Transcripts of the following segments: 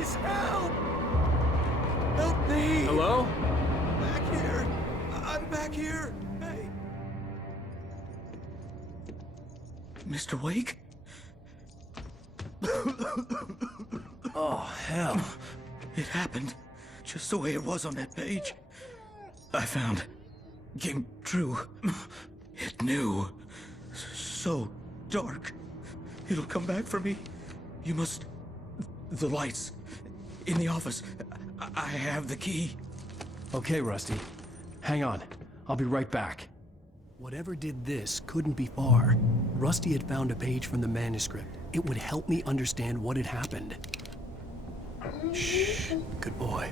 Please help! Help me! Hello? Back here! I'm back here! Hey! Mr. Wake? Oh, hell. It happened just the way it was on that page. I found. Came true. It knew. So dark. It'll come back for me. You must... The lights. In the office. I have the key. Okay, Rusty. Hang on. I'll be right back. Whatever did this couldn't be far. Rusty had found a page from the manuscript. It would help me understand what had happened. Shh. Good boy.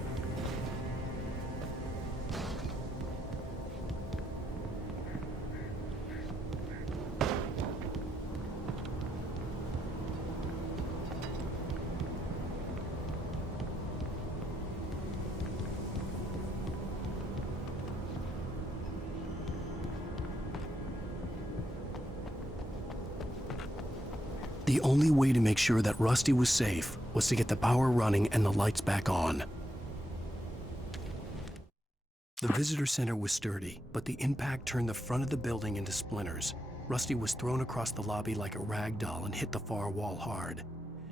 The only way to make sure that Rusty was safe was to get the power running and the lights back on. The visitor center was sturdy, but the impact turned the front of the building into splinters. Rusty was thrown across the lobby like a rag doll and hit the far wall hard.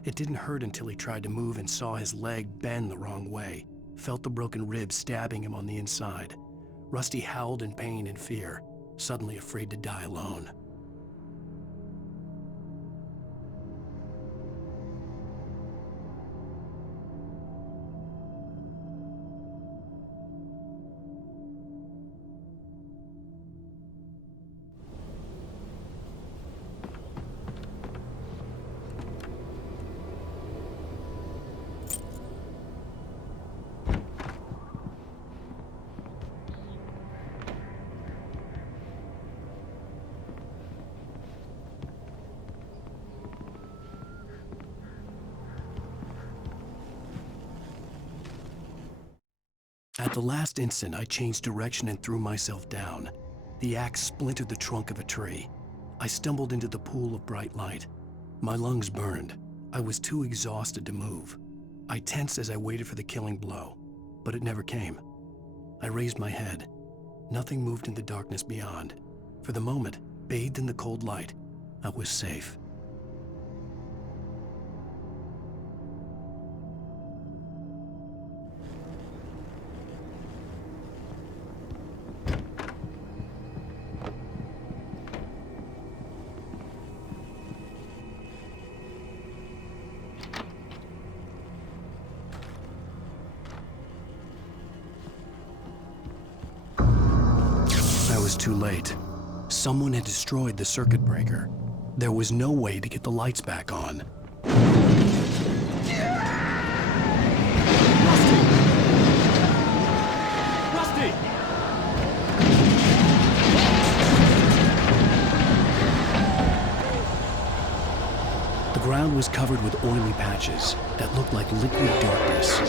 It didn't hurt until he tried to move and saw his leg bend the wrong way, felt the broken ribs stabbing him on the inside. Rusty howled in pain and fear, suddenly afraid to die alone. At the last instant, I changed direction and threw myself down. The axe splintered the trunk of a tree. I stumbled into the pool of bright light. My lungs burned. I was too exhausted to move. I tensed as I waited for the killing blow, but it never came. I raised my head. Nothing moved in the darkness beyond. For the moment, bathed in the cold light, I was safe. I was too late. Someone had destroyed the circuit breaker. There was no way to get the lights back on. Rusty! The ground was covered with oily patches that looked like liquid darkness.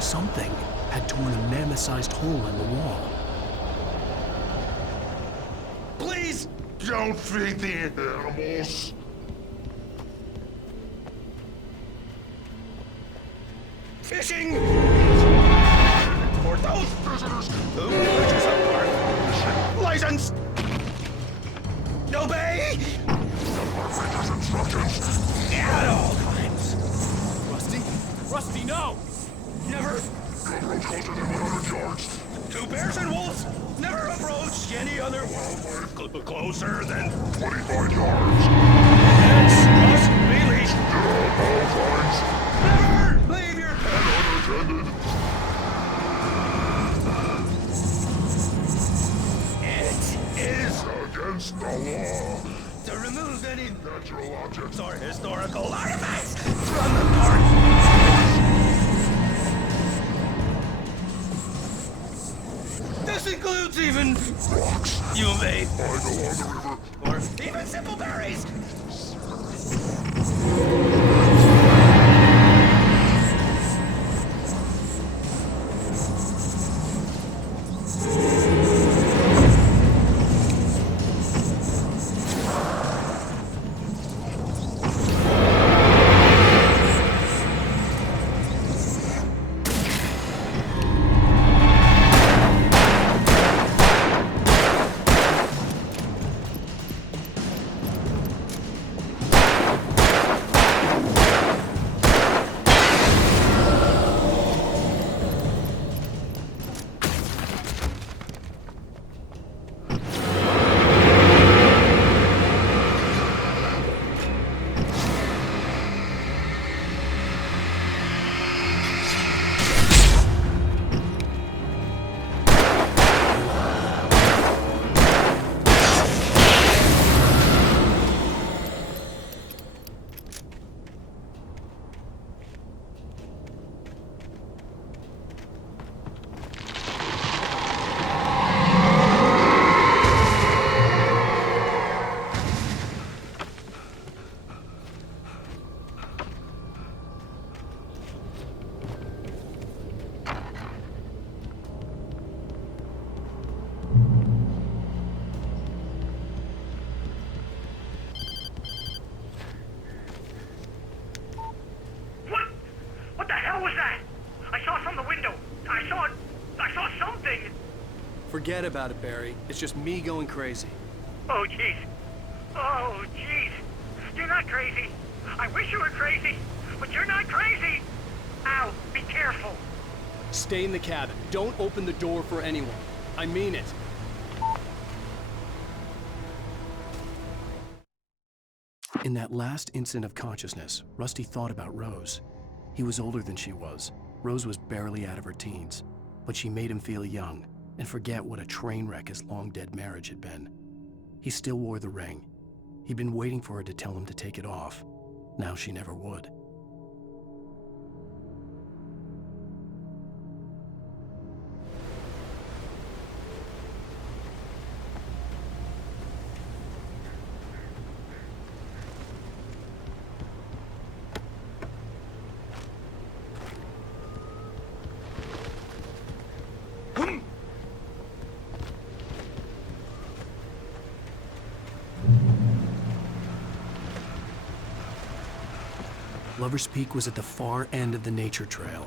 Something had torn a mammoth-sized hole in the wall. Please don't feed the animals. Fishing! For those visitors who purchase a park license! Obey! At all times! Rusty? Rusty, no! Never! Two bears and wolves never approach any other wildlife closer than 25 yards. Pets must be leashed. metaphorical artifacts from the park. This includes even you may, or even simple berries. Forget about it, Barry. It's just me going crazy. Oh, jeez. Oh, jeez. You're not crazy. I wish you were crazy, but you're not crazy. Ow, be careful. Stay in the cabin. Don't open the door for anyone. I mean it. In that last instant of consciousness, Rusty thought about Rose. He was older than she was. Rose was barely out of her teens, but she made him feel young and forget what a train wreck his long-dead marriage had been. He still wore the ring. He'd been waiting for her to tell him to take it off. Now she never would. Lover's Peak was at the far end of the nature trail.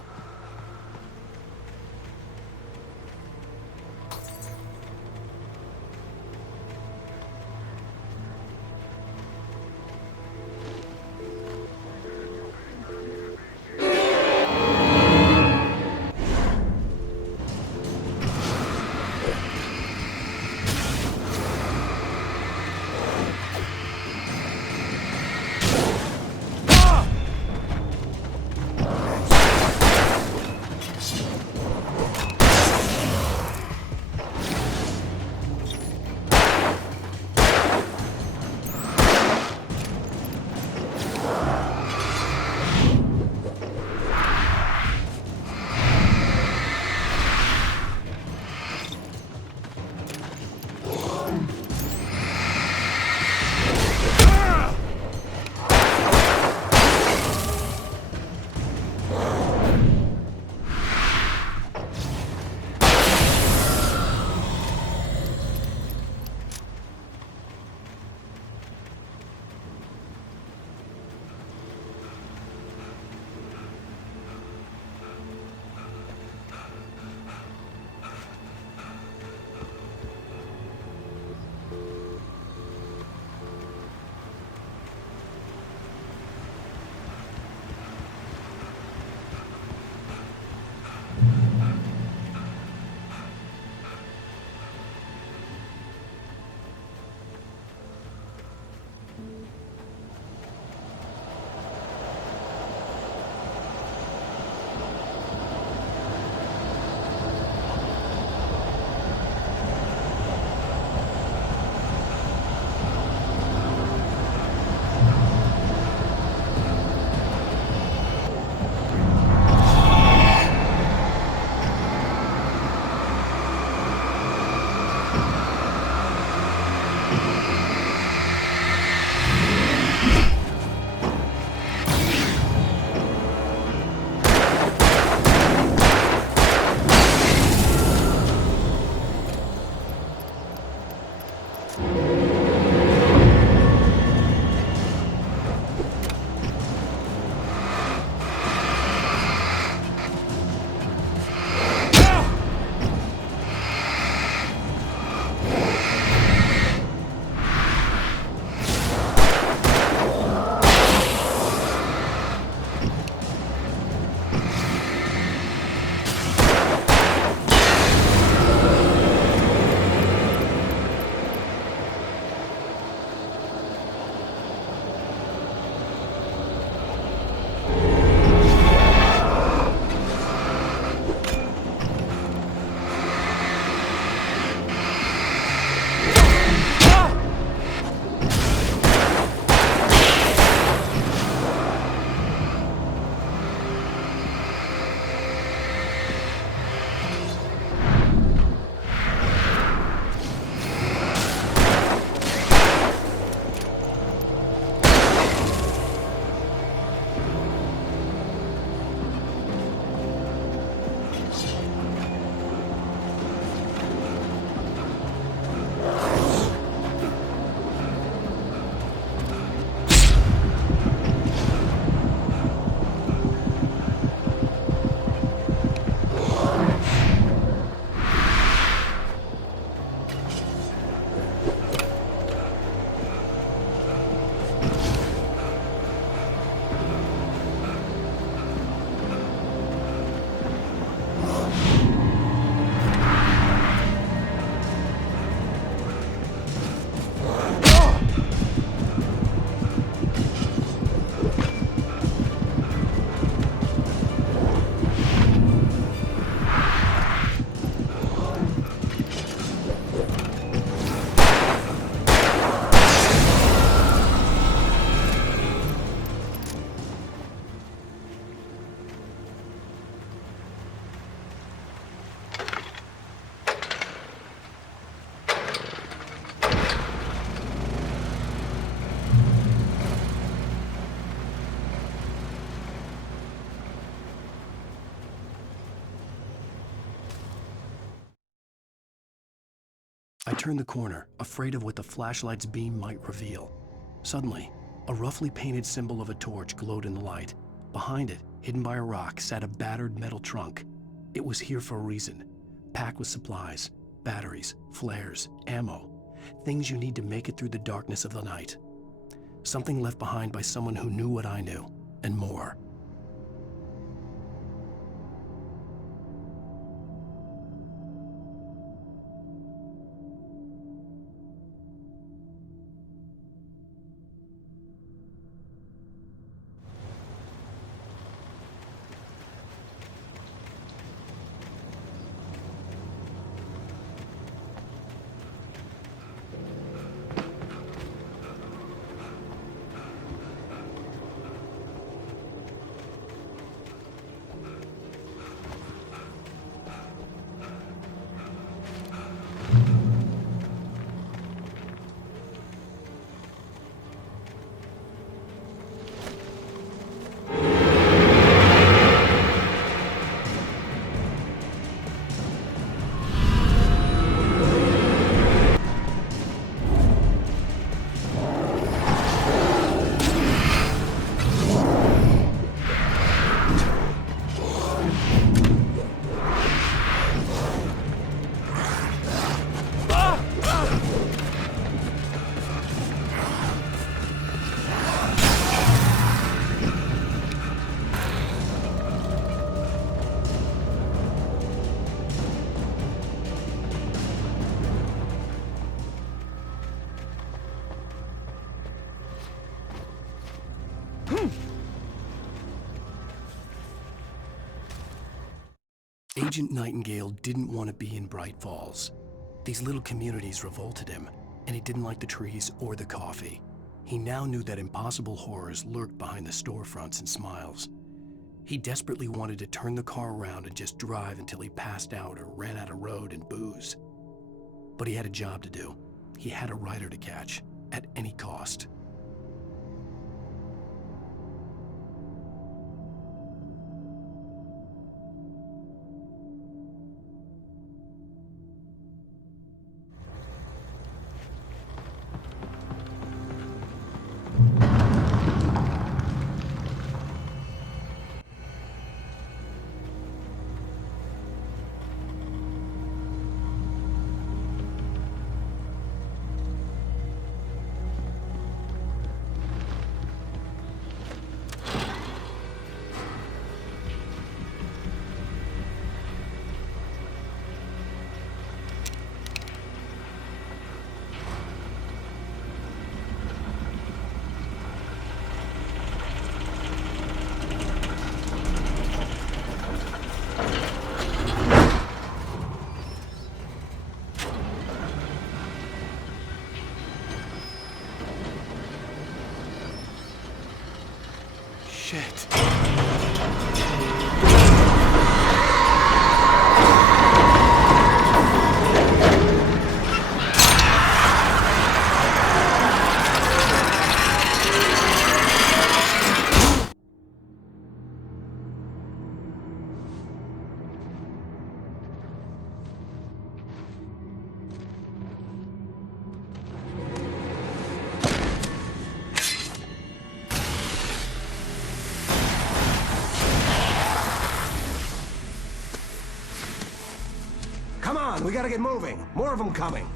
I turned the corner, afraid of what the flashlight's beam might reveal. Suddenly, a roughly painted symbol of a torch glowed in the light. Behind it, hidden by a rock, sat a battered metal trunk. It was here for a reason, packed with supplies, batteries, flares, ammo, things you need to make it through the darkness of the night. Something left behind by someone who knew what I knew, and more. Agent Nightingale didn't want to be in Bright Falls. These little communities revolted him, and he didn't like the trees or the coffee. He now knew that impossible horrors lurked behind the storefronts and smiles. He desperately wanted to turn the car around and just drive until he passed out or ran out of road and booze. But he had a job to do. He had a rider to catch, at any cost. Shit. We gotta get moving. More of them coming.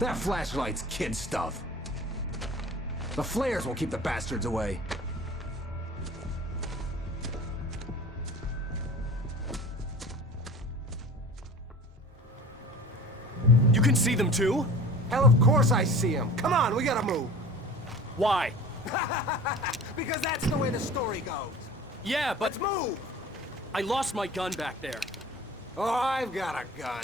That flashlight's kid stuff. The flares will keep the bastards away. You can see them too? Hell, of course I see them. Come on, we gotta move. Why? Because that's the way the story goes. Yeah, but Let's move! I lost my gun back there. Oh, I've got a gun.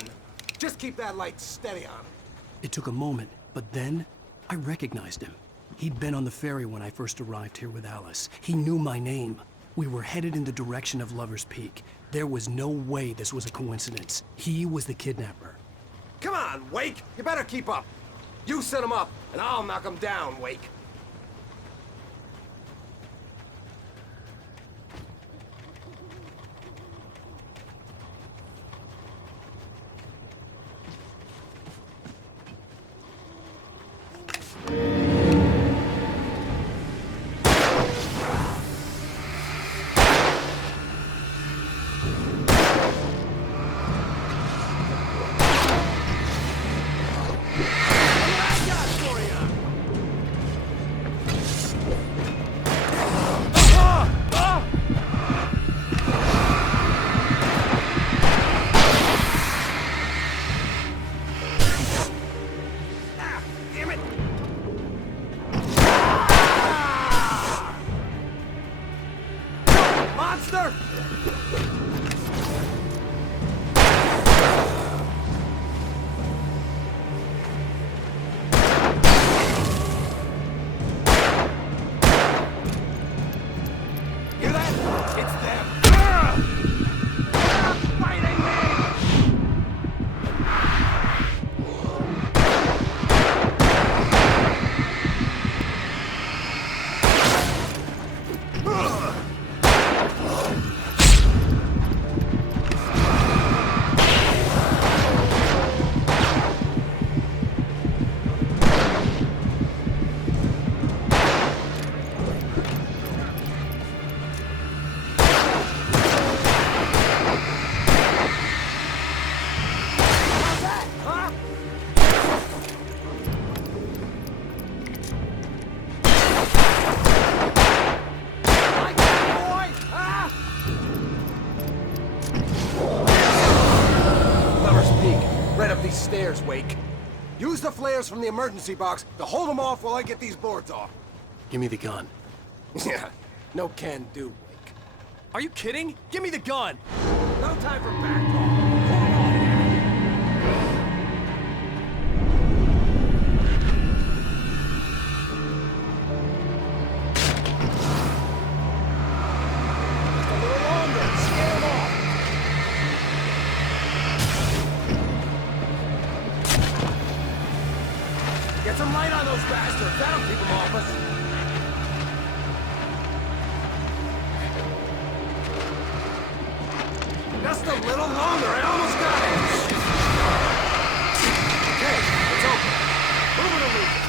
Just keep that light steady on it. It took a moment, but then I recognized him. He'd been on the ferry when I first arrived here with Alice. He knew my name. We were headed in the direction of Lover's Peak. There was no way this was a coincidence. He was the kidnapper. Come on, Wake! You better keep up. You set him up, and I'll knock him down, Wake. faster! Hear that? It's them! Fighting me! Stairs, Wake. Use the flares from the emergency box to hold them off while I get these boards off. Give me the gun. Yeah, no can do, Wake. Are you kidding? Give me the gun! No time for back talk. Pull 'em off, Danny. Just a little longer. Scare 'em off. Get some light on those bastards. That'll keep them off us. Just a little longer. I almost got it. Okay, it's open. Move it or lose it.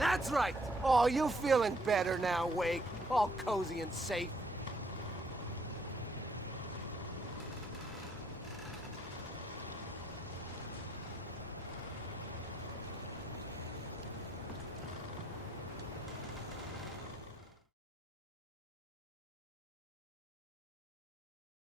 That's right. Oh, you feeling better now, Wake? All cozy and safe.